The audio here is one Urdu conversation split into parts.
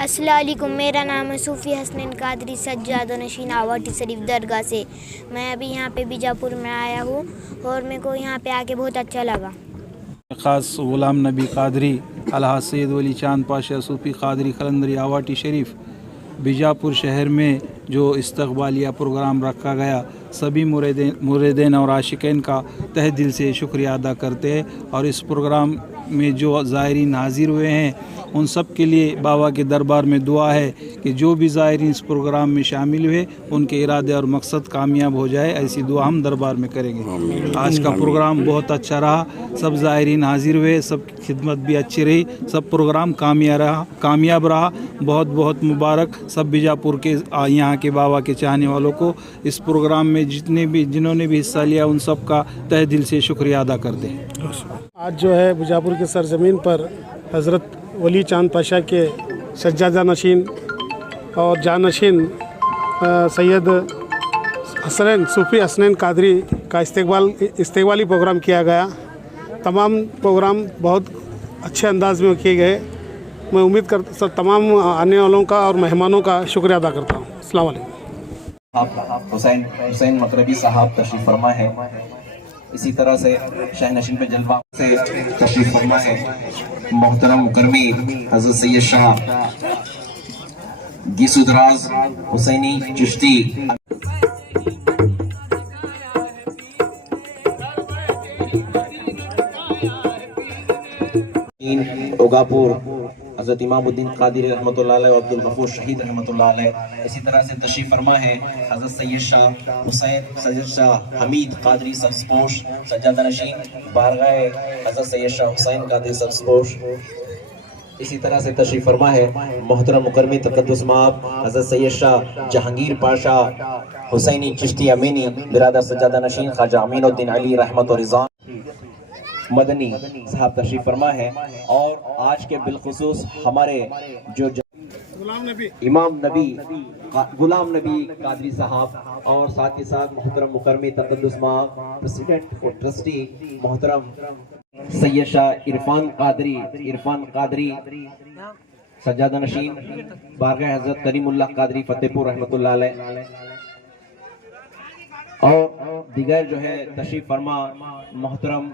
السلام علیکم، میرا نام ہے صوفی حسنین قادری سجادہ نشین آواٹی شریف درگاہ سے۔ میں ابھی یہاں پہ بیجاپور میں آیا ہوں اور میرے کو یہاں پہ آ کے بہت اچھا لگا۔ خاص غلام نبی قادری الحاظ سید ولی چاند پاشا صوفی قادری قلندری آواٹی شریف بیجاپور شہر میں جو استقبالیہ پروگرام رکھا گیا، سبھی مریدین اور عاشقین کا تہ دل سے شکریہ ادا کرتے ہیں، اور اس پروگرام میں جو زائرین حاضر ہوئے ہیں ان سب کے لیے بابا کے دربار میں دعا ہے کہ جو بھی زائرین اس پروگرام میں شامل ہوئے ان کے ارادے اور مقصد کامیاب ہو جائے، ایسی دعا ہم دربار میں کریں گے۔ آج کا پروگرام بہت اچھا رہا، سب زائرین حاضر ہوئے، سب کی خدمت بھی اچھی رہی، سب پروگرام کامیاب رہا۔ بہت بہت مبارک سب بیجاپور کے یہاں کے بابا کے چاہنے والوں کو۔ اس پروگرام میں جنہوں نے بھی حصہ لیا ان سب کا تہ دل سے شکریہ ادا کرتے ہیں۔ آج جو ہے بیجاپور کی سرزمین پر حضرت ولی چاند پاشا کے سجادہ نشین اور جانشین سید حسنین صوفی حسنین قادری کا استقبالی پروگرام کیا گیا۔ تمام پروگرام بہت اچھے انداز میں کیے گئے۔ میں امید کرتا تمام آنے والوں کا اور مہمانوں کا شکریہ ادا کرتا ہوں۔ السلام علیکم۔ حسین مغربی صاحب تشریف فرما ہے، اسی طرح سے شاہ نشین پہ جلوہ سے تشریف فرما ہے محترم مکرمی حضرت سید شاہ گیسو دراز حسینی چشتی اوگاپور حضرت امام الدین قادری رحمۃ اللہ علیہ اور عبدالغفور شہید رحمۃ اللہ علیہ، اسی طرح سے تشریف فرما ہے حضرت سید شاہ حمید قادری سبزپوش سجادہ نشین بارگاہ حضرت سید شاہ حسین قادری سبزپوش، اسی طرح سے تشریف فرما ہے محترم مکرمی تقدس مآب حضرت سید شاہ جہانگیر پاشا حسینی چشتی امینی برادر سجادہ نشین خواجہ امین الدین علی رحمت و رضوان مدنی صاحب تشریف فرما ہے، اور آج کے بالخصوص ہمارے جو امام غلام نبی قادری صاحب اور ساتھ ہی ساتھ محترم مکرمی تقدس مآب پریزیڈنٹ اور ٹرسٹی محترم سید شاہ عرفان قادری سجادہ نشین بارگاہ حضرت کریم اللہ قادری فتح پور رحمۃ اللہ علیہ، اور دیگر جو ہے تشریف فرما محترم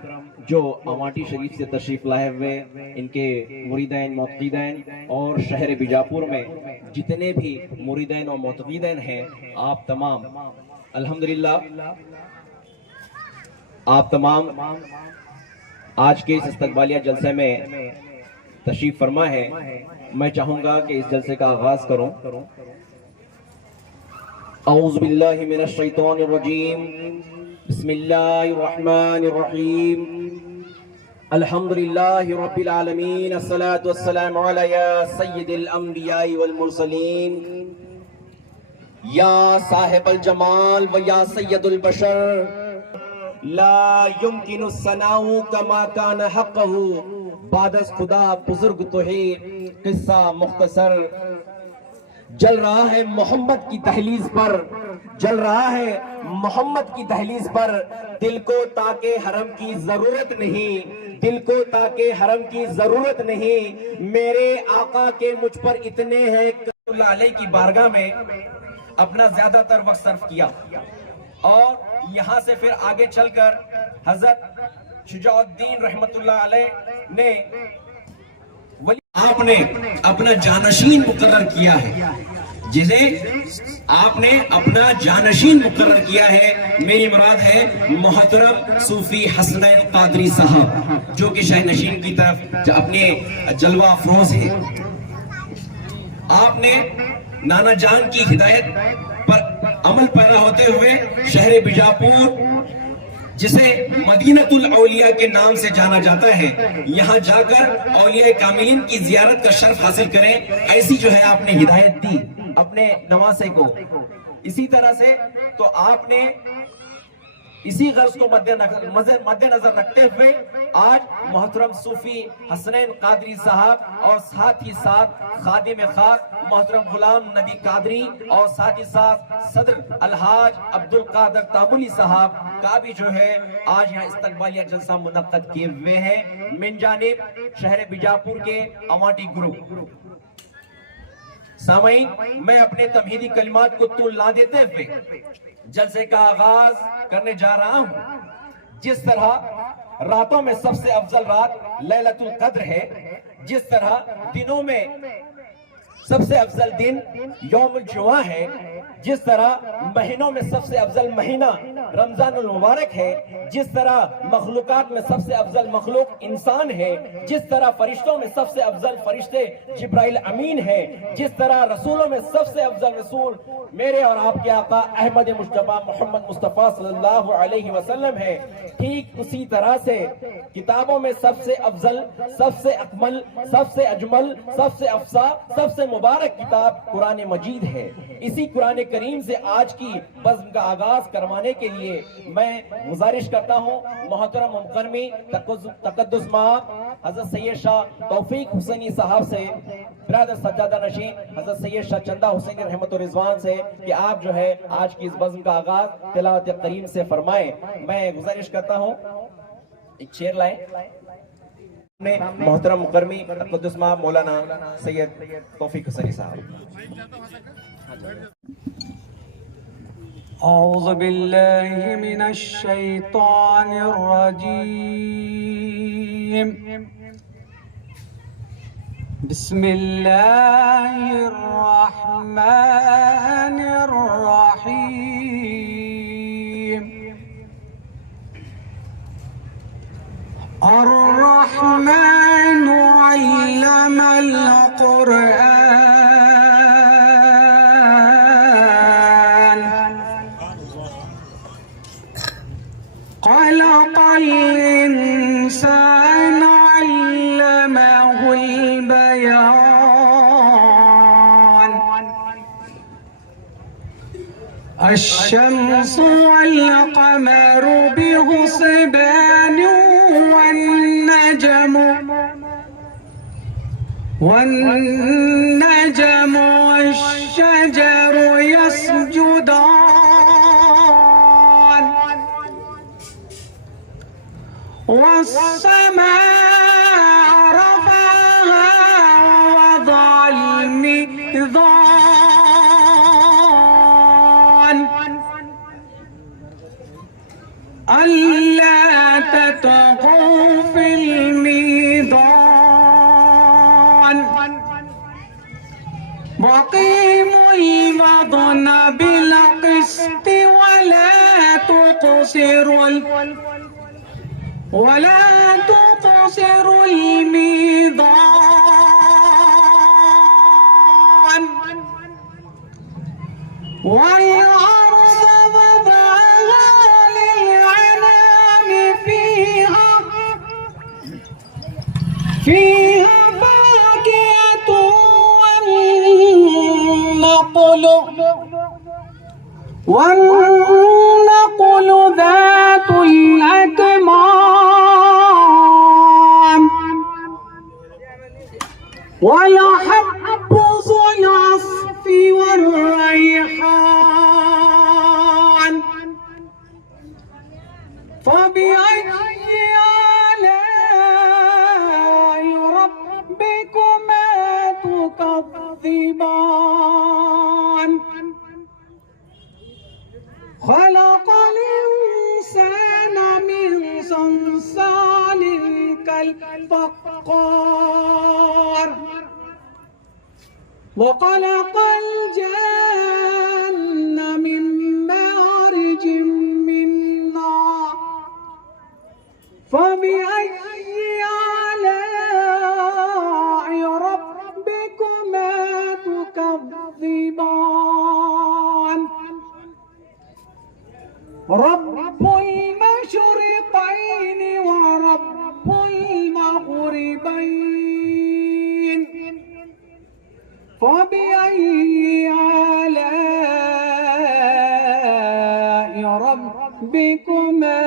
جو آواٹی شریف سے تشریف لائے ہوئے ان کے مریدین معتقدین اور شہر بیجاپور میں جتنے بھی مریدین اور معتقدین ہیں، آپ تمام الحمدللہ آپ تمام آج کے اس استقبالیہ جلسے میں تشریف فرما ہے۔ میں چاہوں گا کہ اس جلسے کا آغاز کروں۔ اعوذ باللہ من الشیطان الرجیم، بسم اللہ الرحمن الرحیم، الحمدللہ رب العالمین، الصلاة والسلام علی سید الانبیاء والمرسلین، یا صاحب الجمال و یا سید البشر، لا يمكن الثناء كما كان حقه بعد از خدا بزرگ تو ہے قصہ مختصر، جل رہا ہے محمد کی دہلیز پر، جل رہا ہے محمد کی دہلیز پر، دل کو تاکہ حرم کی ضرورت نہیں، دل کو تاکہ حرم کی ضرورت نہیں، میرے آقا کے مجھ پر اتنے ہیں۔ اللہ علیہ کی بارگاہ میں اپنا زیادہ تر وقت صرف کیا، اور یہاں سے پھر آگے چل کر حضرت شجاع الدین رحمت اللہ علیہ نے آپ نے اپنا جانشین مقرر کیا ہے، جسے آپ نے اپنا جانشین مقرر کیا ہے، میری مراد ہے محترم صوفی حسنین قادری صاحب، جو کہ شاہ نشین کی طرف اپنے جلوہ افروز ہے۔ آپ نے نانا جان کی ہدایت پر عمل پیرا ہوتے ہوئے شہر بیجاپور، جسے مدینۃ الاولیاء کے نام سے جانا جاتا ہے، یہاں جا کر اولیاء کاملین کی زیارت کا شرف حاصل کریں، ایسی جو ہے آپ نے ہدایت دی اپنے نواسے کو۔ اسی طرح سے تو آپ نے اسی غرض کو مد نظر رکھتے ہوئے آج محترم صوفی حسنین قادری صاحب اور ساتھ ہی ساتھ خادم خاک محترم غلام نبی قادری اور ساتھ ہی ساتھ صدر الحاج عبدالقادر تاملی صاحب کا بھی جو ہے آج یہاں استقبالیہ جلسہ منعقد کیے ہوئے ہیں من جانب شہر بیجاپور کے اواٹی گروپ۔ سامعین، میں اپنے تمہیدی کلمات کو طول نہ دیتے ہوئے جلسے کا آغاز کرنے جا رہا ہوں۔ جس طرح راتوں میں سب سے افضل رات لیلۃ القدر ہے، جس طرح دنوں میں سب سے افضل دن یوم الجمعہ ہے، جس طرح مہینوں میں سب سے افضل مہینہ رمضان المبارک ہے، جس طرح مخلوقات میں سب سے افضل مخلوق انسان ہے، جس طرح فرشتوں میں سب سے افضل فرشتے جبرائیل امین ہے، جس طرح رسولوں میں سب سے افضل رسول میرے اور آپ کے آقا احمد مجتبیٰ محمد مصطفیٰ صلی اللہ علیہ وسلم ہے، ٹھیک اسی طرح سے کتابوں میں سب سے افضل، سب سے اکمل، سب سے اجمل، سب سے افصاح، سب سے مبارک کتاب قرآن مجید ہے۔ اسی قرآن کریم سے آج کی بزم کا آغاز کروانے کے لیے میں گزارش کرتا ہوں محترم مکرمی تقدس مآب حضرت سید شاہ توفیق حسینی صاحب سے، برادر سجادہ نشین حضرت سید شاہ چندہ حسینی رحمت و رضوان سے کہ آپ جو ہے آج کی اس بزم کا آغاز تلاوت کریم سے فرمائیں۔ میں گزارش کرتا ہوں ایک شعر لائیں محترم مکرمی تقدس مآب مولانا سید توفیق حسینی صاحب۔ أعوذ بالله من الشيطان الرجيم. بسم الله الرحمن الرحيم. الرحمن علم القرآن خلق الإنسان علمه البيان الشمس والقمر بحسبان والنجم والشجر يسجدان والسماء رفعها ووضع الميزان ألا تطغوا في الميزان وأقيموا الوزن بالقسط ولا تقصروا الميزان والأرض وضعها للأنام فيها فاكهة والنقل ذات الأكمام والحب ذو العصف والريحان فبأي آلاء ربكما تكذبان خلق الإنسان من صلصال كالفخار وخلق الجن من مارج من نار فبأي آلاء ربكما تكذبان رب المشرقين ورب المغربين فبأي آلاء ربكما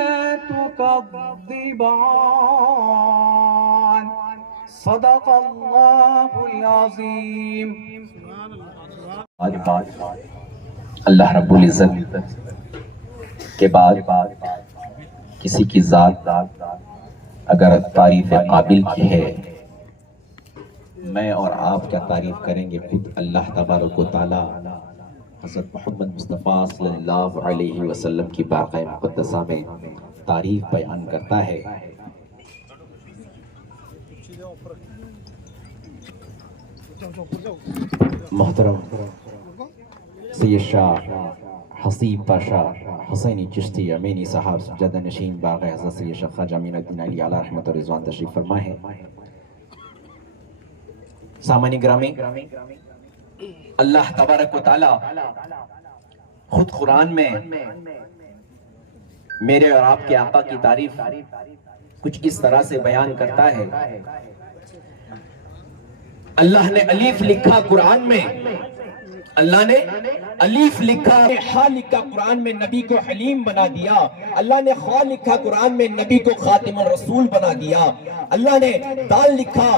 تكذبان صدق الله العظيم. اللہ رب العزت کے بعد کسی کی ذات اگر تعریف قابل کی ہے میں اور آپ کیا تعریف کریں گے، خود اللہ تبارک و تعالی حضرت محمد مصطفیٰ صلی اللہ علیہ وسلم کی بارگاہ مقدسہ میں تعریف بیان کرتا ہے۔ محترم سید شاہ حسیب پاشا حسینی چشتی امینی صاحب سجادہ نشین بارگاہ حضرت سید شاہ خواجہ امین الدین علی اعلیٰ رحمت و رضوان تشریف فرما ہے۔ سامعین گرامی، اللہ تبارک و تعالی خود قرآن میں میرے اور آپ کے آقا کی تعریف کچھ اس طرح سے بیان کرتا ہے۔ اللہ نے الف لکھا قرآن میں، اللہ نے الف لکھا، ہا لکھا قرآن میں، نبی کو حلیم بنا دیا۔ اللہ نے خا لکھا قرآن میں، نبی کو خاتم الرسول بنا دیا۔ اللہ نے دال لکھا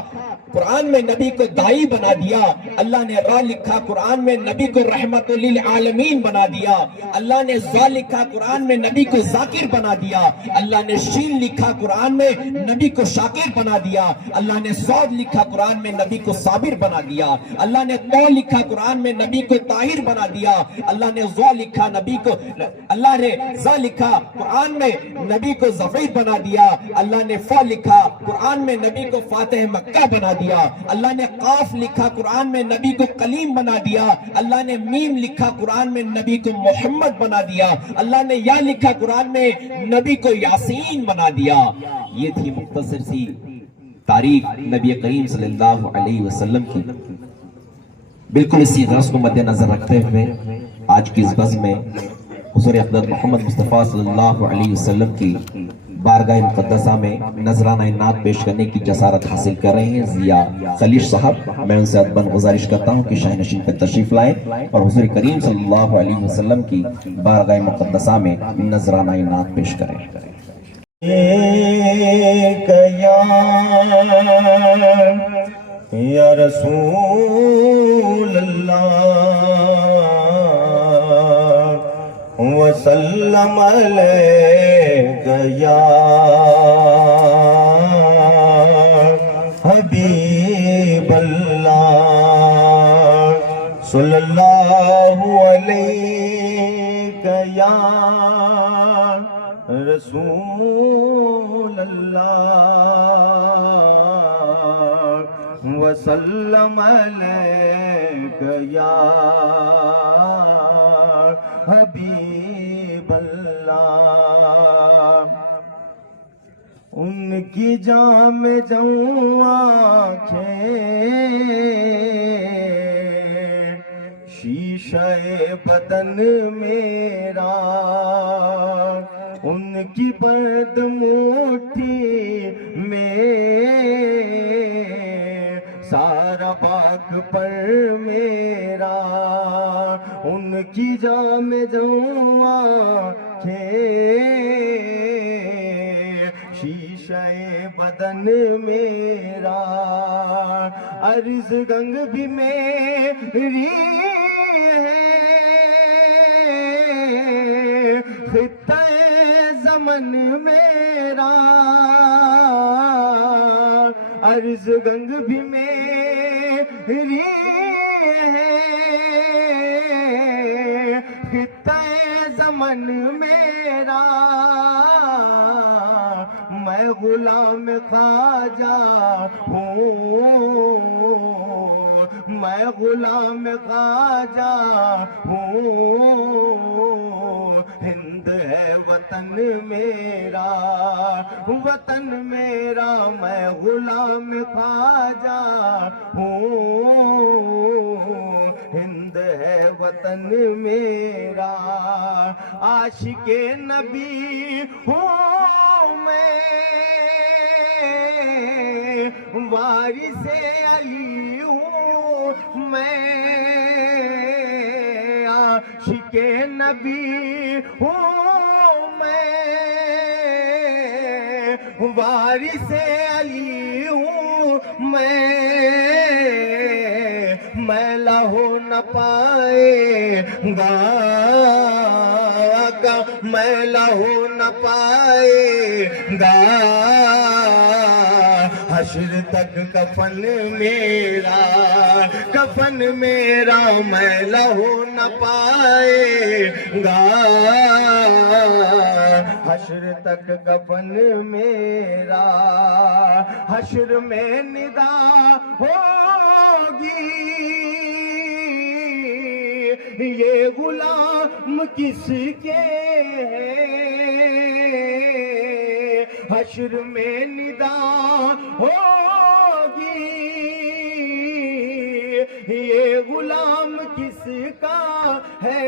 قرآن میں، نبی کو دائی بنا دیا۔ اللہ نے را لکھا قرآن میں، نبی کو رحمت للعالمین بنا دیا۔ اللہ نے زا لکھا قرآن میں، نبی کو ذاکر بنا دیا۔ اللہ نے شین لکھا قرآن میں، نبی کو شاکر بنا دیا۔ اللہ نے صاد لکھا قرآن میں، نبی کو صابر بنا دیا۔ اللہ نے تو لکھا قرآن میں، نبی کو طاہر بنا دیا۔ اللہ نے زا لکھا نبی کو، اللہ نے زا لکھا قرآن میں، نبی کو ظفیر بنا دیا۔ اللہ نے فا لکھا قرآن میں، نبی کو فاتح مکہ بنا دیا۔ اللہ نے قاف لکھا قرآن میں، نبی کو کلیم بنا دیا۔ اللہ نے میم لکھا قرآن میں، نبی کو محمد بنا دیا۔ اللہ نے یا لکھا قرآن میں، نبی کو یاسین بنا دیا۔ یہ تھی مختصر سی تعریف نبی کریم صلی اللہ علیہ وسلم کی۔ بالکل اسی غرض کو مد نظر رکھتے ہوئے آج کی اس بزم میں حضور اقدس محمد مصطفیٰ صلی اللہ علیہ وسلم کی بارگاہ مقدسہ میں نذرانہ نعت پیش کرنے کی جسارت حاصل کر رہے ہیں ضیاء خلیش صاحب۔ میں ان سے ادباً گزارش کرتا ہوں کہ شاہ نشین پر تشریف لائیں اور حضور کریم صلی اللہ علیہ وسلم کی بارگاہ مقدسہ میں نذرانہ نعت پیش کریں۔ یا رسول اللہ وسلم علیک یا حبیب اللہ صلی اللہ علیک یا رسول اللہ وسلم علیک یا حبیب اللہ۔ ان کی جام جاؤں آنکھیں شیشہ بدن میرا، ان کی برد مٹھی میں سارا پاک پر میرا، ان کی جام جاؤں آنکھیں شیشہ بدن میرا، عرض گنگ بھی میری ہے خطہ زمن میرا، عرض گنگ بھی میری ہے خطہ زمن میرا، میں غلام خواجہ ہوں، میں غلام خواجہ ہوں، ہند ہے وطن میرا، وطن میرا، میں غلام خواجہ ہوں، ہند ہے وطن میرا، عاشق نبی ہوں میں، وارث علی ہوں میں، عاشق نبی ہوں میں، وارث علی ہوں میں لہو نہ پائے گا، میں لہو نہ پائے گا، حشر تک کفن میرا میلا ہو نہ پائے گا، حشر تک کفن میرا، حشر میں ندا ہوگی یہ غلام کس کے ہیں، حشر میں ندا ہوگی یہ غلام کس کا ہے،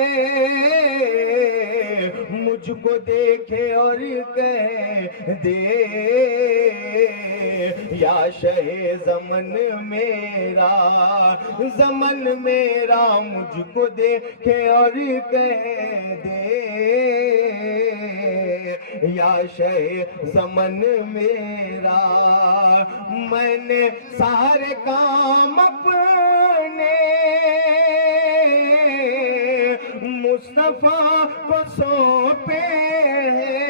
مجھ کو دیکھے اور کہہ دے یا شہ زمن میرا مجھ کو دیکھے اور کہہ دے یا شہ زمن میرا، میں نے سارے کام اپنے مصطفیٰ کو سونپے ہیں،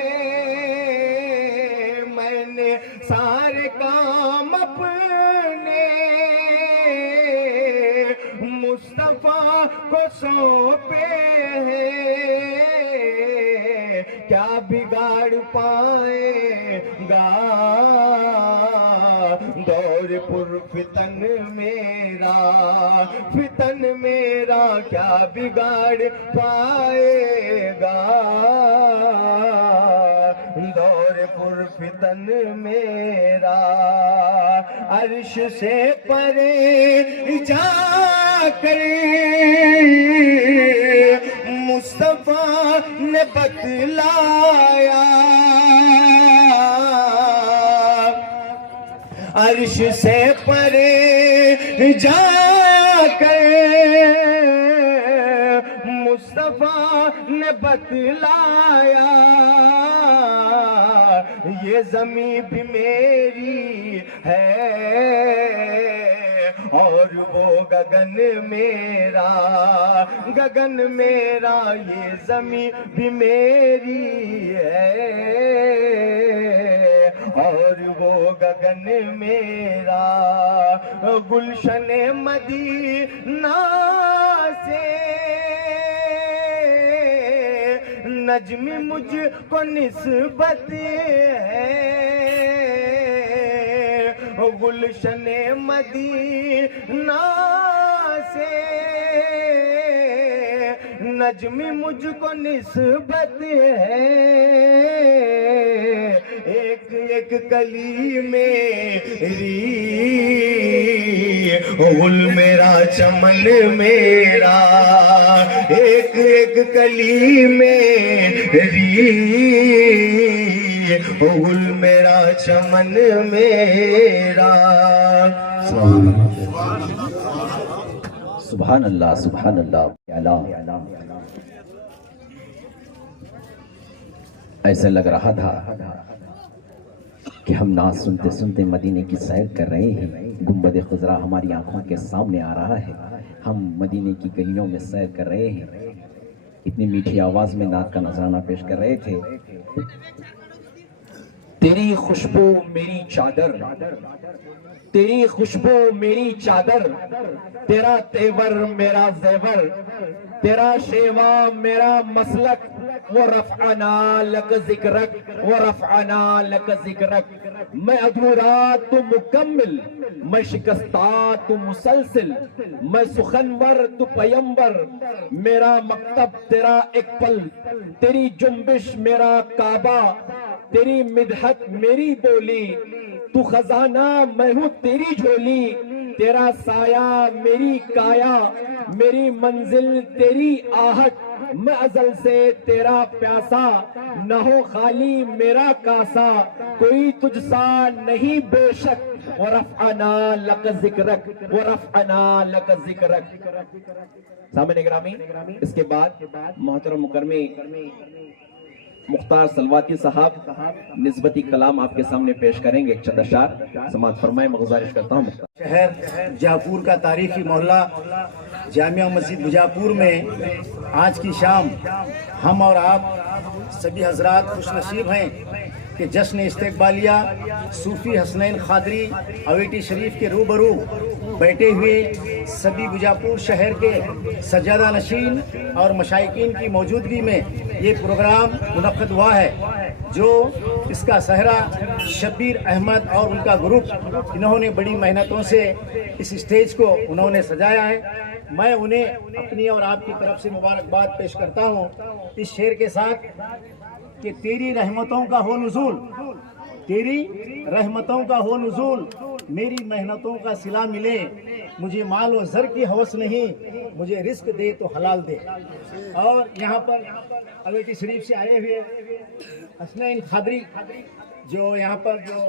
میں نے سارے کام اپنے مصطفیٰ کو سونپے ہیں، کیا بگاڑ پائے گا دور پر فتن میرا کیا بگاڑ پائے گا دور پر فتن میرا، عرش سے پرے جا کر مصطفیٰ نے بتلایا، عرش سے پرے جا کر مصطفیٰ نے بتلایا، یہ زمین بھی میری ہے اور وہ گگن میرا، یہ زمین بھی میری ہے اور وہ گگن میرا، گلشن مدینہ سے نجم مجھ کو نسبت ہے، گلشن مدینہ سے نجم مجھ کو نسبت ہے، ایک ایک کلی میری گل میرا چمن میرا، ایک ایک کلی میری گل میرا چمن میرا۔ سبحان اللہ سبحان اللہ۔ ایسا لگ رہا تھا کہ ہم نعت سنتے سنتے مدینے کی سیر کر رہے ہیں، گنبد خضرا ہماری آنکھوں کے سامنے آ رہا ہے، ہم مدینے کی گلیوں میں سیر کر رہے ہیں، اتنی میٹھی آواز میں نعت کا نذرانہ پیش کر رہے تھے۔ تیری خوشبو میری چادر، تیری خوشبو میری چادر، تیرا تیور میرا زیور، تیرا شیوا میرا مسلک، ورفعنا لک ذکرک ورفعنا لک ذکرک، میں ادھورا تو مکمل، میں شکستہ تو مسلسل، میں سخنور تو پیمبر، میرا مکتب تیرا ایک پل، تیری جنبش میرا کعبہ، تیری مدحت میری بولی، تو خزانہ میں ہوں تیری جھولی، تیرا سایہ میری کایا، میری منزل تیری آہٹ، میں ازل سے تیرا پیاسا، نہ ہو خالی میرا کاسا، کوئی تجھ سا نہیں بے شک، ورفعنا لک ذکرک ورفعنا لک ذکرک۔ سامنے گرامی، اس کے بعد محترم مکرمی مختار سلواتی صاحب نسبتی کلام آپ کے سامنے پیش کریں گے، ایک چند اشعار سماعت فرمائیں، میں گزارش کرتا ہوں۔ شہر بیجاپور کا تاریخی محلہ جامعہ مسجد بیجاپور میں آج کی شام ہم اور آپ سبھی حضرات خوش نصیب ہیں کہ جشن استقبالیہ صوفی حسنین قادری اویٹی شریف کے روبرو بیٹھے ہوئے سبھی بیجاپور شہر کے سجادہ نشین اور مشائقین کی موجودگی میں یہ پروگرام منعقد ہوا ہے، جو اس کا سہرا شبیر احمد اور ان کا گروپ، انہوں نے بڑی محنتوں سے اس اسٹیج کو انہوں نے سجایا ہے۔ میں انہیں اپنی اور آپ کی طرف سے مبارکباد پیش کرتا ہوں اس شعر کے ساتھ کہ تیری رحمتوں کا ہو نزول، تیری رحمتوں کا ہو نزول، میری محنتوں کا صلہ ملے، مجھے مال و زر کی ہوس نہیں، مجھے رزق دے تو حلال دے۔ اور یہاں پر اویٹی شریف سے آئے ہوئے حسنین قادری جو یہاں پر جو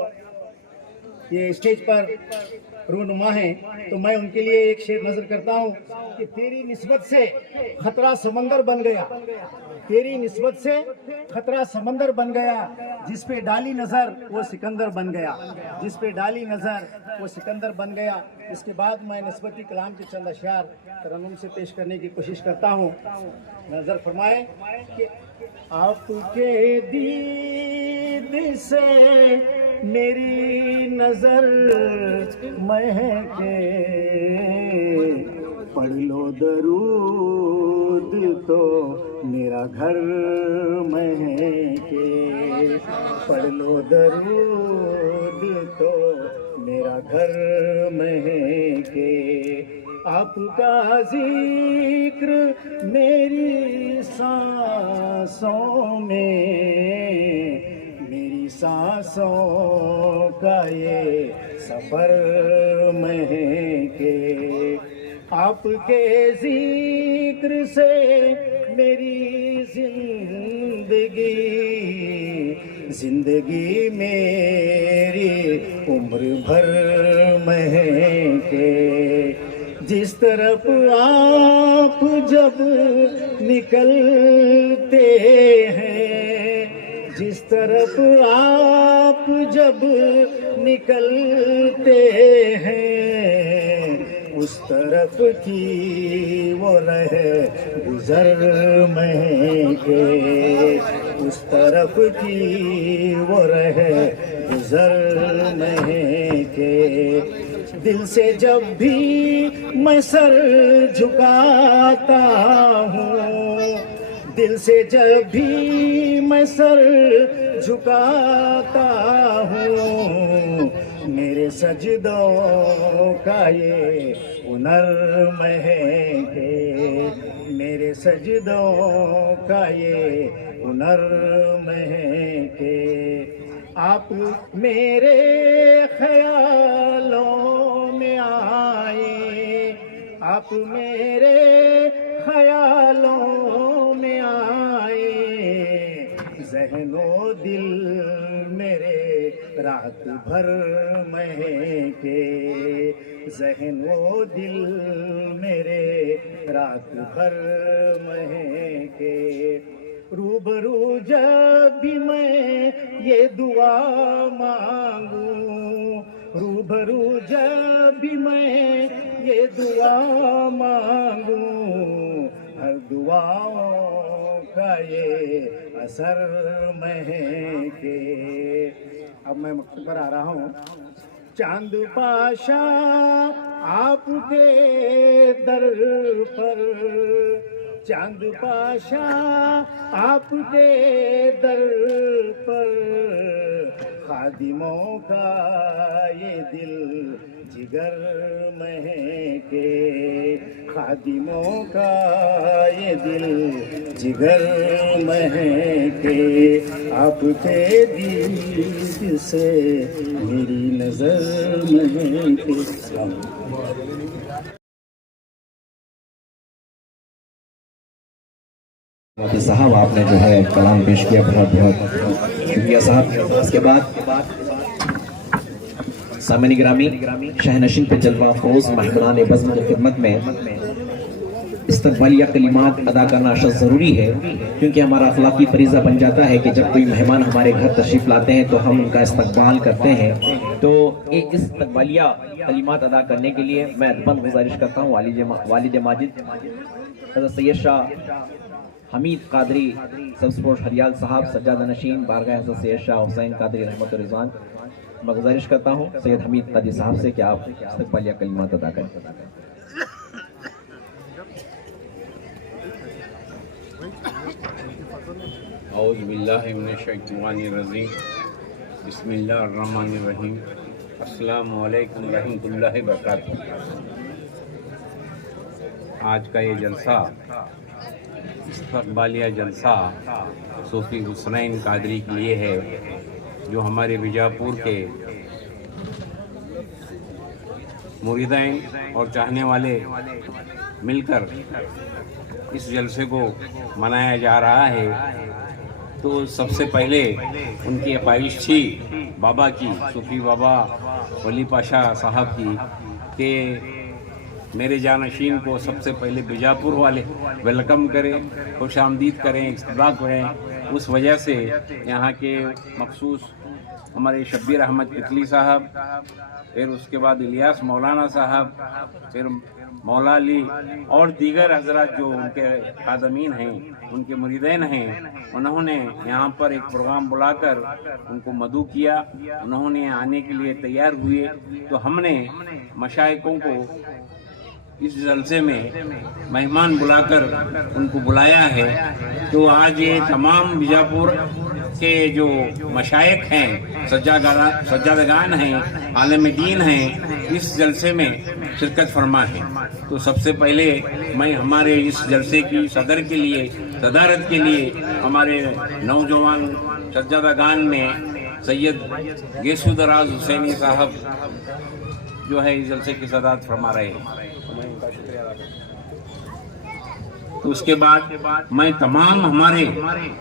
یہ اسٹیج پر رونما ہیں، تو میں ان کے لیے ایک شعر نظر کرتا ہوں کہ تیری نسبت سے خطرہ سمندر بن گیا، تیری نسبت سے خطرہ سمندر بن گیا، جس پہ ڈالی نظر وہ سکندر بن گیا، جس پہ ڈالی نظر وہ سکندر بن گیا۔ اس کے بعد میں نسبتی کلام کے چند اشعار ترنم سے پیش کرنے کی کوشش کرتا ہوں۔ نظر فرمائے کہ آپ کے دید سے میری نظر مہکے، پڑھ لو درود تو میرا گھر مہکے، پڑھ لو درود تو میرا گھر مہکے، آپ کا ذکر میری سانسوں میں، میری سانسوں کا یہ سفر مہکے، آپ کے ذکر سے میری زندگی میری عمر بھر مہکے، جس طرف آپ جب نکلتے ہیں، جس طرف آپ جب نکلتے ہیں، اس طرف کی وہ رہے گزر مہکے، اس طرف کی وہ رہے گزر مہکے، دل سے جب بھی میں سر جھکاتا ہوں، دل سے جب بھی میں سر جھکاتا ہوں، میرے سجدوں کا یہ ہنر مہکے، میرے سجدوں کا یہ ہنر مہکے، آپ میرے خیالوں میں آئے، آپ میرے خیالوں میں آئے، ذہن و دل میرے رات بھر مہکے، ذہن و دل میرے رات بھر مہکے، روبرو جب بھی میں یہ دعا مانگوں، روبرو جب بھی میں یہ دعا مانگوں، ہر دعاؤں کا یہ اثر مہکے۔ اب میں مقصد پر آ رہا ہوں۔ چاند پاشا آپ کے در پر، چاند پاشا آپ کے در پر، خادموں کا یہ دل جگر مہکے، خادموں کا یہ دل جگر مہکے، آپ کے دل سے میری نظر مہکے۔ صاحب آپ نے جو ہے کلام پیش کیا، بہت بہت شکریہ صاحب۔ اس کے بعد سامعین گرامی، شہنشین پہ جلوہ افروز مہمانان بزم کی خدمت میں استقبالیہ کلمات ادا کرنا اشد ضروری ہے، کیونکہ ہمارا اخلاقی فریضہ بن جاتا ہے کہ جب کوئی مہمان ہمارے گھر تشریف لاتے ہیں تو ہم ان کا استقبال کرتے ہیں۔ تو اس استقبالیہ کلمات ادا کرنے کے لیے میں ادباً گزارش کرتا ہوں والد ماجد حضرت سید شاہ حمید قادری سبسپورٹ ہریال صاحب سجادہ نشین بارگاہ حضرت سید شاہ حسین قادری رحمت الرضوان. میں گزارش کرتا ہوں سید حمید قادری صاحب سے کہ آپ استقبالیہ کلمات ادا کریں. اعوذ باللہ من الشیطان الرجیم. بسم اللہ الرحمن الرحیم. السلام علیکم ورحمۃ اللہ وبرکاتہ. آج کا یہ جلسہ استقبالیہ جلسہ صوفی حسنین قادری کے لیے ہے جو ہمارے بیجاپور کے مریدین اور چاہنے والے مل کر اس جلسے کو منایا جا رہا ہے. تو سب سے پہلے ان کی خواہش تھی بابا کی، صوفی بابا ولی پاشا صاحب کی، کہ میرے جانشین کو سب سے پہلے بیجاپور والے ویلکم کریں، خوش آمدید کریں، استقبال کریں. اس وجہ سے یہاں کے مخصوص ہمارے شبیر احمد اتلی صاحب، پھر اس کے بعد الیاس مولانا صاحب، پھر مولا علی اور دیگر حضرات جو ان کے خادمین ہیں، ان کے مریدین ہیں، انہوں نے یہاں پر ایک پروگرام بلا کر ان کو مدعو کیا. انہوں نے آنے کے لیے تیار ہوئے. تو ہم نے مشائخوں کو اس جلسے میں مہمان بلا کر ان کو بلایا ہے. تو آج یہ تمام بیجاپور کے جو مشائخ ہیں، سجادگان ہیں، عالم دین ہیں، اس جلسے میں شرکت فرما ہے. تو سب سے پہلے میں ہمارے اس جلسے کی صدارت کے لیے ہمارے نوجوان سجادگان میں سید گیسو دراز حسینی صاحب جو ہے اس جلسے کی صدارت فرما رہے ہیں. تو اس کے بعد میں تمام ہمارے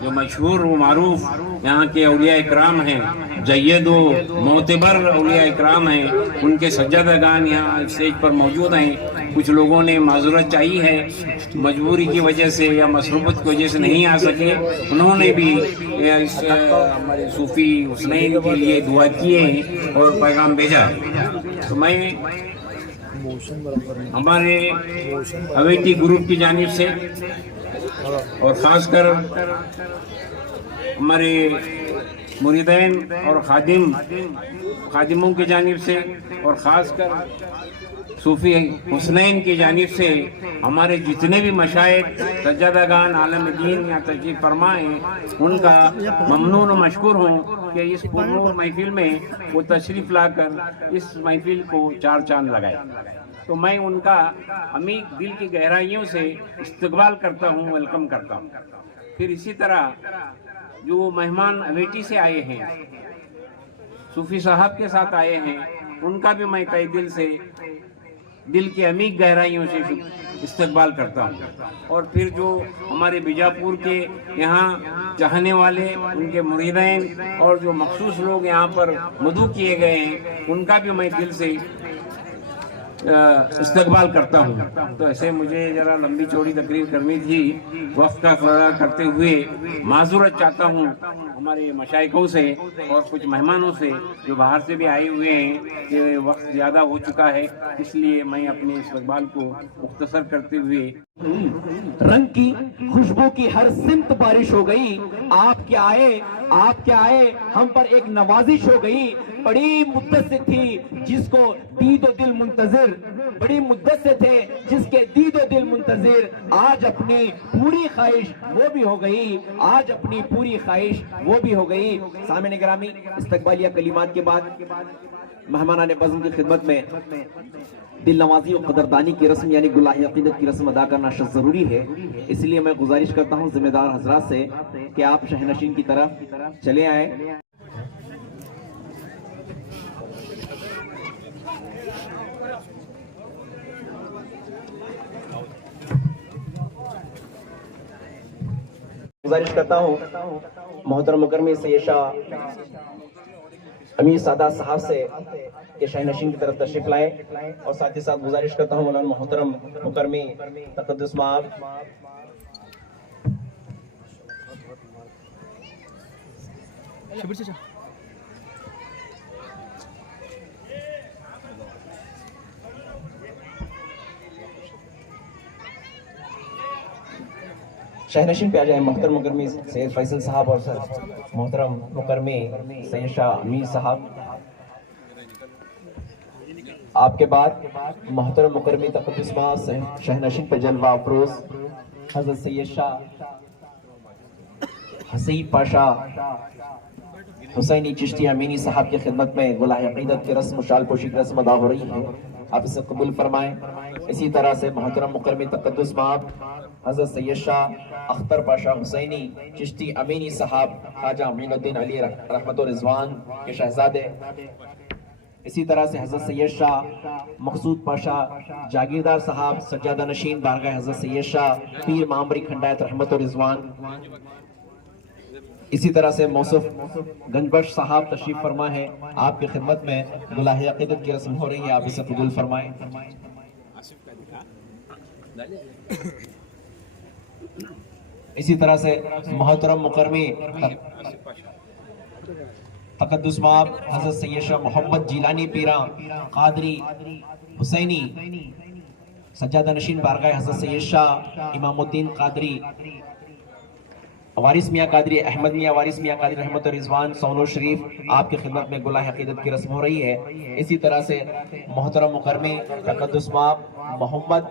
جو مشہور و معروف یہاں کے اولیاء اکرام ہیں، جید و معتبر اولیاء اکرام ہیں، ان کے سجادگان یہاں اسٹیج پر موجود ہیں. کچھ لوگوں نے معذرت چاہی ہے، مجبوری کی وجہ سے یا مصروفیت کی وجہ سے نہیں آ سکے. انہوں نے بھی اس ہمارے صوفی حسنین کے لیے دعا کیے ہیں اور پیغام بھیجا ہے. تو میں ہمارے اویٹی گروپ کی جانب سے اور خاص کر ہمارے مریدین اور خادموں کی جانب سے اور خاص کر صوفی حسنین کی جانب سے ہمارے جتنے بھی مشائخ سجادگان عالم دین یا تشریف فرما ہیں، ان کا ممنون و مشکور ہوں کہ اس پرنور محفل میں وہ تشریف لا کر اس محفل کو چار چاند لگائے. تو میں ان کا عمیق دل کی گہرائیوں سے استقبال کرتا ہوں، ویلکم کرتا ہوں. پھر اسی طرح جو مہمان اویٹی سے آئے ہیں، صوفی صاحب کے ساتھ آئے ہیں، ان کا بھی میں تہ دل سے دل کی عمیق گہرائیوں سے استقبال کرتا ہوں. اور پھر جو ہمارے بیجاپور کے یہاں چاہنے والے، ان کے مریدین اور جو مخصوص لوگ یہاں پر مدعو کیے گئے ہیں، ان کا بھی میں دل سے استقبال کرتا ہوں. تو ایسے مجھے ذرا لمبی چوڑی تقریر کرنی تھی، وقت کا خیال کرتے ہوئے معذرت چاہتا ہوں ہمارے مشائخوں سے اور کچھ مہمانوں سے جو باہر سے بھی آئے ہوئے ہیں کہ وقت زیادہ ہو چکا ہے، اس لیے میں اپنے استقبال کو مختصر کرتے ہوئے رنگ کی خوشبو کی ہر سمت بارش ہو گئی. آپ کے آئے ہم پر ایک نوازش ہو گئی. بڑی مدت سے تھی جس کو دید و دل منتظر، بڑی مدت سے تھے جس کے دید و دل منتظر. آج اپنی پوری خواہش وہ بھی ہو گئی، آج اپنی پوری خواہش وہ بھی ہو گئی. سامعین گرامی، استقبالیہ کلمات کے بعد مہمانان بزم کی خدمت میں دل نوازی و قدردانی کی رسم یعنی گلاہی عقیدت کی رسم ادا کرنا شرط ضروری ہے. اس لیے میں گزارش کرتا ہوں ذمہ دار حضرات سے کہ آپ شہنشین کی طرف چلے آئیں. گزارش کرتا ہوں محترم مکرمی سید شاہ امیر سادات صاحب سے کہ شہنشین کی طرف تشریف لائیں، اور ساتھ ہی ساتھ گزارش کرتا ہوں مولانا محترم مکرمی تقدس مآب شہنشین پہ آ جائیں محترم مکرمی سید فیصل صاحب اور سر محترم مکرمی سید شاہ امیر صاحب. آپ کے بعد محترم مکرمی تقدس ماں شہنشین پہ جلوہ افروز حضرت سید شاہ حسین پاشا حسینی چشتی امینی صاحب کی خدمت میں گلہ عقیدت کی رسم و شال پوشی کی رسم ادا ہو رہی ہے. آپ اسے قبول فرمائیں. اسی طرح سے محترم مکرمی تقدس مآب حضرت سید شاہ اختر پاشا حسینی چشتی امینی صاحب خواجہ معین الدین علی رحمت و رضوان کے شہزادے. اسی طرح سے حضرت سید شاہ مقصود پاشا جاگیردار صاحب سجادہ نشین بارگاہ حضرت سید شاہ پیر معمری کھنڈایت رحمت و رضوان. اسی طرح سے موصف گنجبخش صاحب تشریف فرما ہے. آپ کی خدمت میں گلہ عقیدت کی رسم ہو رہی ہے. آپ اسے قبول فرمائیں. اسی طرح سے محترم مکرمی تقدس مآب حضرت سید شاہ محمد جیلانی پیران قادری حسینی سجادہ نشین بارگاہ حضرت سید شاہ امام الدین قادری وارث میاں قادری احمد میاں وارث میاں قادری رحمت و رضوان سونو شریف. آپ کی خدمت میں گلہ عقیدت کی رسم ہو رہی ہے. اسی طرح سے محترم مکرمی تقدس مآب محمد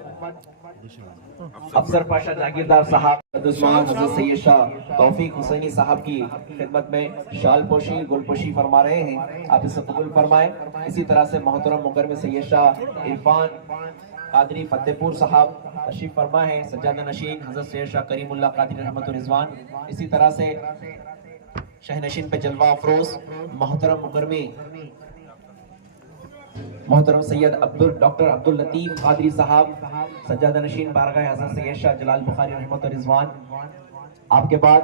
افسر پاشا جاگیردار صاحب تقدس مآب حضرت سید شاہ توفیق حسینی صاحب کی خدمت میں شال پوشی گل پوشی فرما رہے ہیں. آپ اسے قبول فرمائیں. اسی طرح سے محترم مکرمی سید شاہ عرفان قادری فتح پور صاحب تشریف فرما ہے. سجادہ نشین حضرت سید شاہ کریم اللہ قادری رحمت و رضوان. اسی طرح سے شہنشین پہ جلوہ افروز محترم مکرمی محترم سید ڈاکٹر عبداللطیف قادری صاحب سجادہ نشین بارگاہ حضرت سید شاہ جلال بخاری رحمت و رضوان. آپ کے بعد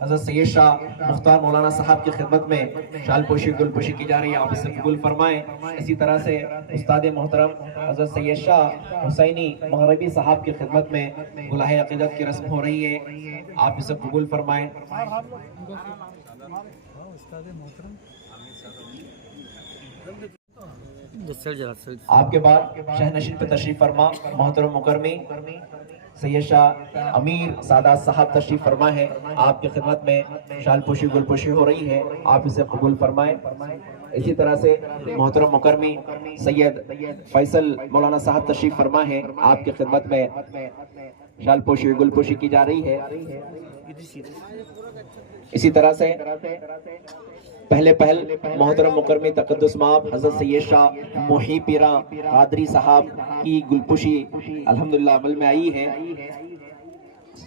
حضرت سید شاہ مختار مولانا صاحب کی خدمت میں شال پوشی گل پوشی کی جا رہی ہے. آپ اسے قبول فرمائیں. اسی طرح سے استاد محترم حضرت سید شاہ حسینی مغربی صاحب کی خدمت میں گلہ عقیدت کی رسم ہو رہی ہے. آپ اسے قبول فرمائیں. آپ کے بعد شہنشین پہ تشریف فرما محترم مکرمی سید شاہ امیر سادات صاحب تشریف فرما ہے. آپ کی خدمت میں شال پوشی گل پوشی ہو رہی ہے. آپ اسے قبول فرمائیں. اسی طرح سے محترم مکرمی سید فیصل مولانا صاحب تشریف فرما ہے. آپ کی خدمت میں شال پوشی گل پوشی کی جا رہی ہے. اسی طرح سے پہلے محترم مکرمی تقدس مآب حضرت سید شاہ محی پیران قادری صاحب کی گلپوشی الحمدللہ عمل میں آئی ہے.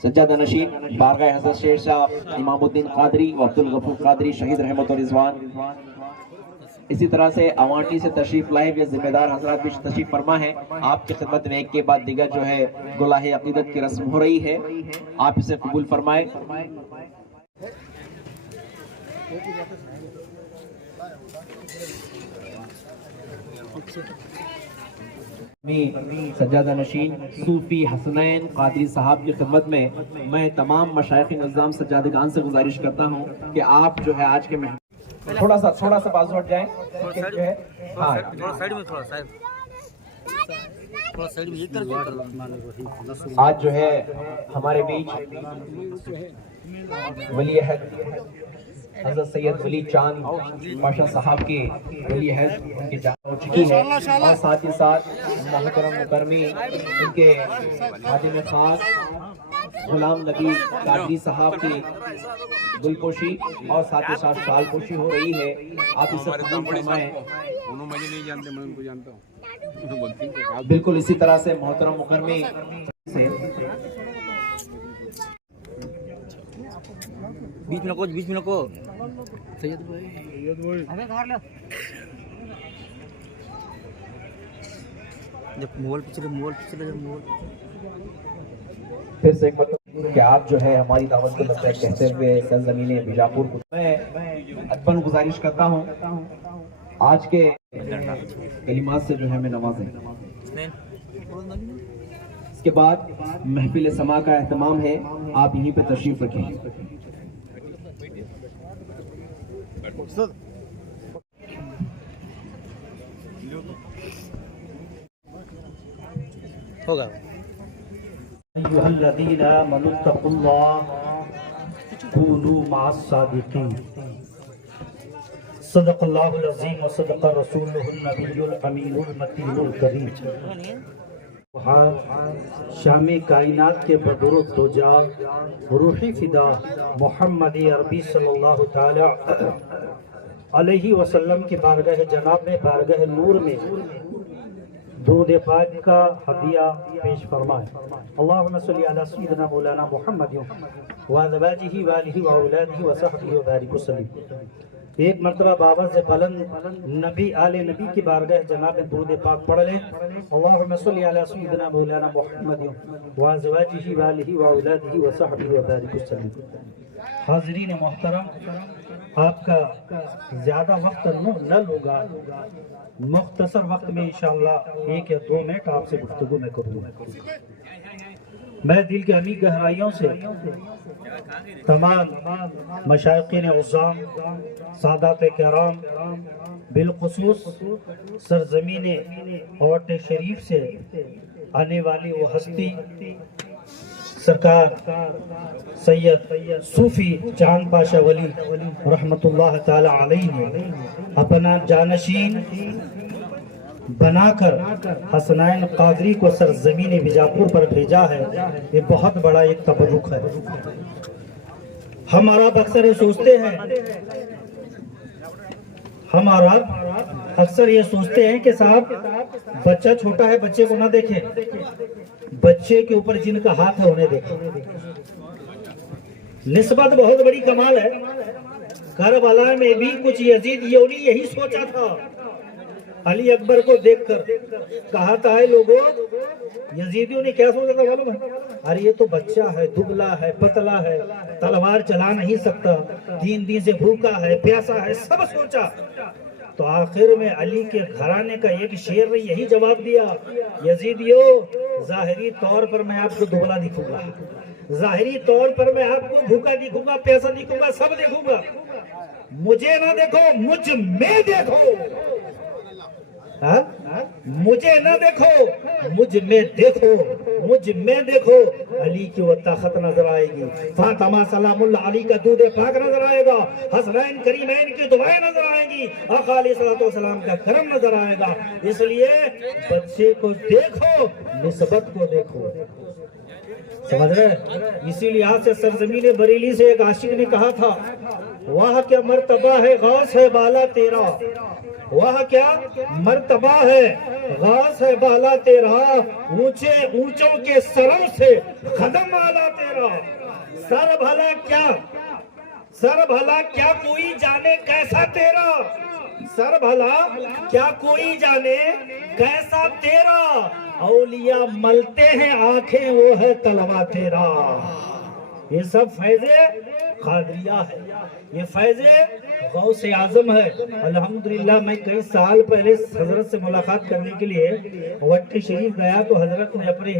سجادہ نشین بارگاہ حضرت سید شاہ امام الدین قادری و عبدالغفور قادری شہید رحمت و رضوان. اسی طرح سے اوانٹی سے تشریف لائے ہوئے ذمہ دار حضرات بھی تشریف فرما ہے. آپ کی خدمت میں ایک کے بعد دیگر جو ہے گلہ عقیدت کی رسم ہو رہی ہے. آپ اسے قبول فرمائیں. سجادہ نشین صوفی حسنین قادری صاحب کی خدمت میں میں تمام مشائخ نظام سجادگان سے گزارش کرتا ہوں کہ آپ جو ہے آج کے تھوڑا سا بازو ہٹ جائیں. آج جو ہے ہمارے بیچ ولی عہد حضرت سید ولی چاند پاشا صاحب کی ولی عہد ان کی جان ہو چکی ہے. اور ساتھ ہی ساتھ محترم مکرمی ان کے خادم خاص غلام نبی قادری صاحب کی گل پوشی اور ساتھ ہی ساتھ شال پوشی ہو رہی ہے. آپ اسے قبول فرمائیں. بالکل اسی طرح سے محترم مکرمی سے بیچ میں نکو سید بھائی جب موبائل پہ چلے پھر سے ایک بار کہ آپ جو ہے ہماری دعوت کو لبیک کہتے ہوئے سرزمین بیجاپور کو میں ادباً گزارش کرتا ہوں آج کے کلمات سے جو ہے ہمیں نوازیں. اس کے بعد محفل سما کا اہتمام ہے. آپ یہیں پہ تشریف رکھیں. ہوگا أيها الذين آمنوا اتقوا الله كونوا مع الصادقين صدق الله العظيم وصدق رسوله النبي الأمين المتين الكريم. شام کائنات کے بدرود تو جا روحی فدا محمد عربی صلی اللہ تعالی علیہ وسلم کی بارگاہ جناب میں بارگاہ نور میں درود پاک کا ہدیہ پیش فرمائے. اللہم صلی علی سیدنا مولانا محمد وازواجہ وآلہ واولادہ وصحبہ وبارک وسلم. ایک مرتبہ بابا سے بلند نبی آل نبی کی بارگاہ جناب میں درود پاک پڑھ لیں. اللہم صلی علی سیدنا مولانا محمد وازواجہ وآلہ واولادہ وصحبہ وبارک وسلم. حاضرین محترم، آپ کا زیادہ وقت نہ لوں، مختصر وقت میں انشاءاللہ 1 یا 2 منٹ آپ سے گفتگو میں کروں گا. میں دل کے عمیق گہرائیوں سے تمام مشائقین عظام، سادات کرام، بالخصوص سرزمین آواٹی شریف سے آنے والی وہ ہستی سرکار سید صوفی چاند پاشا ولی رحمت اللہ تعالی علیہ نے اپنا جانشین بنا کر حسنین قادری کو سرزمین بیجاپور پر بھیجا ہے. یہ بہت بڑا ایک تبرک ہے. ہم عرب اکثر یہ سوچتے ہیں کہ صاحب بچہ چھوٹا ہے، بچے کو نہ دیکھیں، بچے کے اوپر جن کا ہاتھ ہے انہیں دیکھیں. نسبت بہت بڑی کمال ہے. کربلا میں بھی کچھ یزید یہی سوچا تھا. علی اکبر کو دیکھ کر کہا تھا ہے لوگوں، یزیدیوں نے کیا سوچا تھا معلوم ہے؟ ارے یہ تو بچہ ہے، دبلا ہے، پتلا ہے، تلوار چلا نہیں سکتا، 3 دن سے بھوکا ہے، پیاسا ہے، سب سوچا. تو آخر میں علی کے گھرانے کا ایک شیر نے یہی جواب دیا، یزیدیوں ظاہری طور پر میں آپ کو دبلا دکھوں گا، ظاہری طور پر میں آپ کو بھوکا دکھوں گا، پیاسا دکھوں گا، سب دیکھوں گا، مجھے نہ دیکھو، مجھ میں دیکھو. مجھے نہ دیکھو، مجھ میں دیکھو، مجھ میں دیکھو. علی کی وہ طاقت نظر آئے گی، فاطمہ سلام اللہ علی کا دودھ پاک نظر آئے گا، حسنین کریمین کی دعائیں نظر آئیں گی، آقا علیہ السلام کا کرم نظر آئے گا. اس لیے بچے کو دیکھو، نسبت کو دیکھو. سمجھ رہے؟ اسی لحاظ سے سرزمین بریلی سے ایک عاشق نے کہا تھا، واہ کیا مرتبہ ہے غوث ہے بالا تیرا، واہ کیا مرتبہ ہے غوث ہے بالا تیرا، اونچے اونچوں کے سروں سے قدم آلا تیرا. سر بھلا کیا کوئی جانے کیسا تیرا، سر بھلا کیا کوئی جانے کیسا تیرا، اولیاء ملتے ہیں آنکھیں وہ ہے طلبہ تیرا. یہ سب فیض قادریہ ہے، یہ فیض غوث اعظم ہے. الحمدللہ میں کئی سال پہلے حضرت سے ملاقات کرنے کے لیے وٹی شریف گیا تو حضرت نے اپنے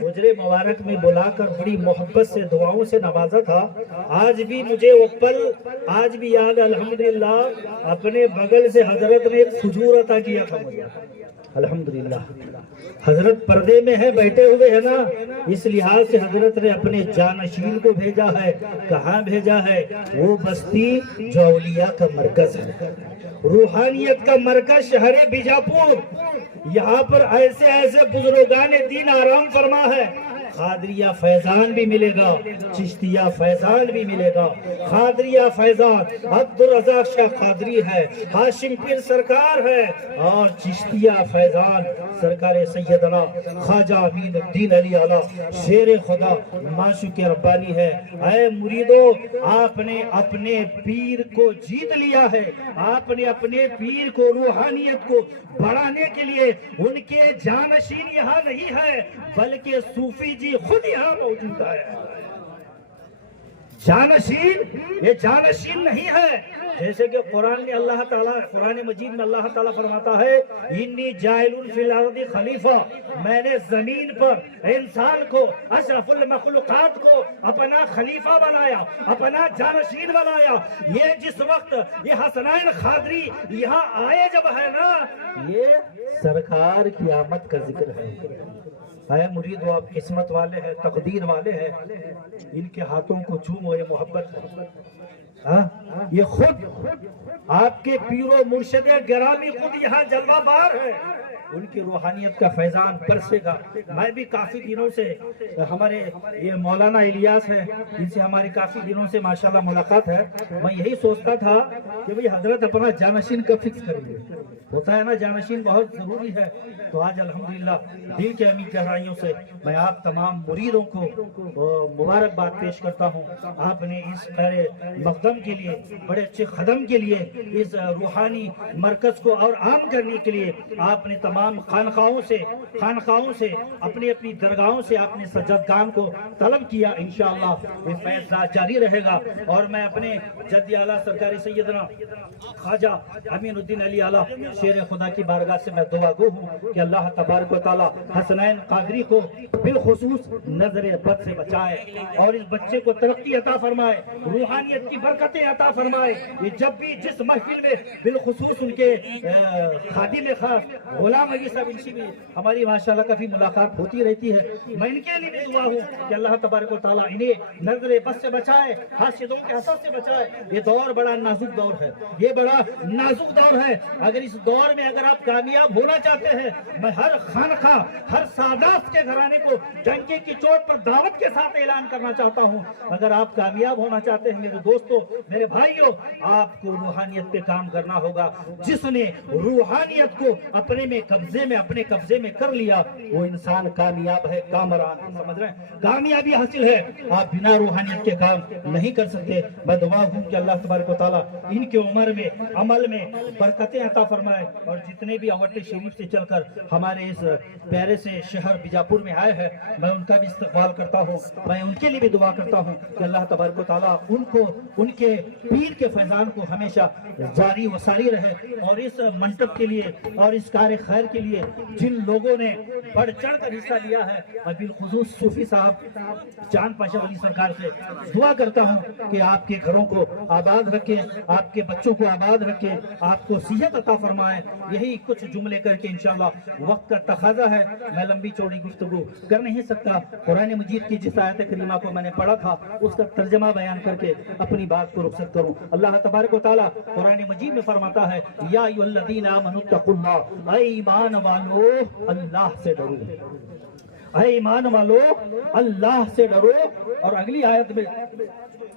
حجرے مبارک میں بلا کر بڑی محبت سے دعاؤں سے نوازا تھا. آج بھی مجھے وہ پل آج بھی یاد. الحمدللہ اپنے بغل سے حضرت نے ایک کھجور عطا کیا تھا مجھے. الحمدللہ حضرت پردے میں ہے، بیٹھے ہوئے ہیں نا، اس لحاظ سے حضرت نے اپنے جانشین کو بھیجا ہے. کہاں بھیجا ہے؟ وہ بستی جو اولیاء کا مرکز ہے، روحانیت کا مرکز شہر بیجاپور. یہاں پر ایسے ایسے بزرگان دین آرام فرما ہے. قادریہ فیضان بھی ملے گا، چشتیہ فیضان بھی ملے گا. قادریہ فیضان عبدالرزاق شاہ قادری ہے، ہاشم پیر سرکار ہے، اور چشتیہ فیضان سرکار سیدنا خواجہ امین الدین علی اعلیٰ شیر خدا معشوق ربانی ہے. اے مریدو، آپ نے اپنے پیر کو جیت لیا ہے. آپ نے اپنے پیر کو، روحانیت کو بڑھانے کے لیے ان کے جانشین یہاں نہیں ہے بلکہ صوفی جی خود یہاں موجود ہے. جانشین یہ جانشین نہیں ہے. جیسے کہ قرآن میں اللہ تعالیٰ، قرآن مجید میں اللہ تعالیٰ فرماتا ہے انی جاعل فی الارض خلیفہ، میں نے زمین پر انسان کو، اشرف المخلوقات کو اپنا خلیفہ بنایا، اپنا جانشین بنایا. یہ جس وقت یہ حسنین قادری یہاں آئے جب ہے نا، یہ سرکار کی آمد کا ذکر ہے. اے مرید وہ آپ قسمت والے ہیں، تقدیر والے ہیں، ان کے ہاتھوں کو چومو، یہ محبت ہے۔ ہاں یہ خود آپ کے پیر و مرشد گرامی خود یہاں جلوہ بار ہے، ان کی روحانیت کا فیضان برسے گا۔ میں بھی کافی دنوں سے ہمارے یہ مولانا الیاس ہے، جن سے ہماری کافی دنوں سے ماشاءاللہ ملاقات ہے، میں یہی سوچتا تھا کہ بھئی حضرت اپنا جانشین کب فکس کریں گے، ہوتا ہے نا جانشین بہت ضروری ہے۔ تو آج الحمدللہ دل کے امید گہرائیوں سے میں آپ تمام مریدوں کو مبارکباد پیش کرتا ہوں۔ آپ نے اس میرے مقدم کے لیے، بڑے اچھے قدم کے لیے، اس روحانی مرکز کو اور عام کرنے کے لیے آپ نے تمام خانقاہوں سے اپنی اپنی درگاہوں سے آپ نے سجدگان کو طلب کیا۔ انشاءاللہ یہ فیض جاری رہے گا، اور میں اپنے جد اعلیٰ سرکار سیدنا خواجہ امین الدین علی اعلیٰ شیر خدا کی بارگاہ سے میں دعا گو ہوں کہ اللہ تبارک و تعالی حسنین قادری کو بالخصوص نظر بد سے بچائے، اور اس بچے کو ترقی عطا فرمائے، روحانیت کی برکتیں عطا فرمائے۔ یہ جب بھی جس محفل میں بالخصوص ان کے خادم خاص غلام علی صاحب، ان سے بھی ہماری ماشاءاللہ کافی ملاقات ہوتی رہتی ہے، میں ان کے لیے بھی دعا ہوں کہ اللہ تبارک و تعالیٰ انہیں نظر بد سے بچائے، حاسدوں کے حسد سے بچائے۔ یہ دور بڑا نازک دور ہے، یہ بڑا نازک دور ہے۔ اگر اس دور میں اگر آپ کامیاب ہونا چاہتے ہیں، میں ہر خانقاہ، ہر سادات کے گھرانے کو ڈنکے کی چوٹ پر دعوت کے ساتھ اعلان کرنا چاہتا ہوں، اگر آپ کامیاب ہونا چاہتے ہیں میرے دوستوں، میرے بھائیوں، آپ کو روحانیت پہ کام کرنا ہوگا۔ جس نے روحانیت کو اپنے قبضے میں کر لیا، وہ انسان کامیاب ہے، کامران ہے، سمجھ رہے ہیں؟ کامیابی حاصل ہے، آپ بنا روحانیت کے کام نہیں کر سکتے۔ میں دعا ہوں کہ اللہ تبارک و تعالیٰ ان کے عمر میں، عمل میں برکتیں عطا فرمائے، اور جتنے بھی آورٹی شریف سے چل کر ہمارے اس پیارے سے شہر بیجاپور میں آئے ہیں، میں ان کا بھی استقبال کرتا ہوں، میں ان کے لیے بھی دعا کرتا ہوں کہ اللہ تبارک و تعالیٰ ان کو، ان کے پیر کے فیضان کو ہمیشہ جاری و ساری رہے، اور اس منٹپ کے لیے اور اس کار خیر کے لیے جن لوگوں نے بڑھ چڑھ کر حصہ لیا ہے، میں بالخصوص صوفی صاحب چاند پاشا ولی سرکار سے دعا کرتا ہوں کہ آپ کے گھروں کو آباد رکھیں، آپ کے بچوں کو آباد رکھیں، آپ کو صحت عطا فرمائے۔ یہی کچھ جملے کر کے انشاءاللہ وقت کا تقاضا ہے، میں لمبی چوڑی گفتگو کر نہیں سکتا۔ قرآن مجید کی جس آیت کریمہ کو میں نے پڑھا تھا، اس کا ترجمہ بیان کر کے اپنی بات کو رخصت کروں۔ اللہ تبارک و تعالیٰ قرآن مجید میں فرماتا ہے، یا ایھا الذین آمنوا اتقوا اللہ، اے ایمان والو اللہ سے ڈرو، اے ایمان والو اللہ سے ڈرو۔ اور اگلی آیت میں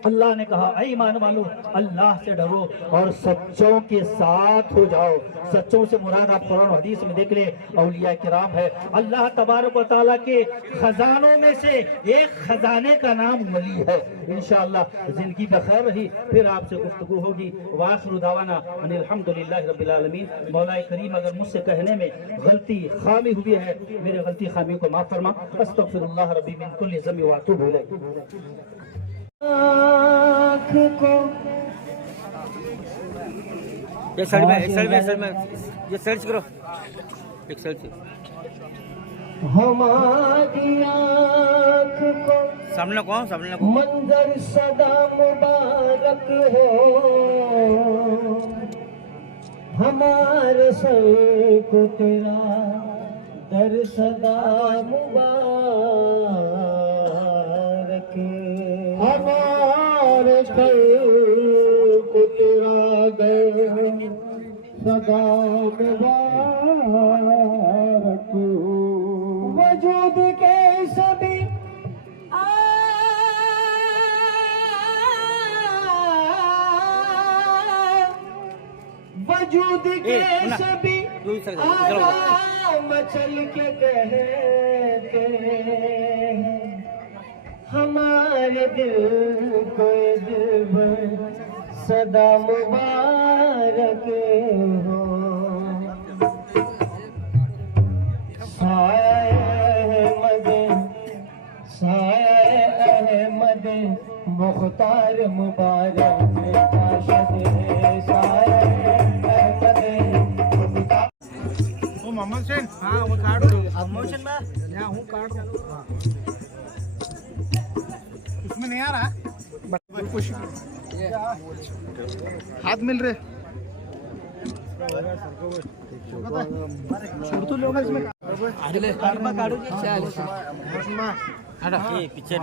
اللہ نے کہا، اے ایمان والو اللہ سے ڈرو اور سچوں کے ساتھ ہو جاؤ۔ سچوں سے مراد آپ قرآن و حدیث میں دیکھ لیں، اولیاء کرام ہے۔ اللہ تبارک و تعالیٰ کے خزانوں میں سے ایک خزانے کا نام ولی ہے۔ انشاءاللہ زندگی بخیر رہی، پھر آپ سے گفتگو ہوگی۔ وآخر دعوانا ان الحمدللہ رب العالمین۔ مولا کریم اگر مجھ سے کہنے میں غلطی خامی ہوئی ہے، میرے غلطی خامی کو معاف فرما۔ استغفر اللہ ربی من کل ذنب واتوب الیہ۔ ایک سائڈ میں یہ سرچ کرو، ایک سرچ ہماری آنکھ کو سامنے کو منظر صدا مبارک ہو، ہمارے سر کو تیرا در صدا مبارک، ہمارے سر کو تیرا در صدا مبارک، وجود کے سبھی وجود کے سبھی آرام چل کے کہتے ہیں، ہمارے دل کو دل صدا مبارک ہو، سایہ احمد مختار مبارک کاشد ہے، سایہ محمد سین ہاں وہ کاٹ دو اب موشن میں یہاں ہوں کاٹ دو اس میں نہیں آ رہا ہاتھ مل رہے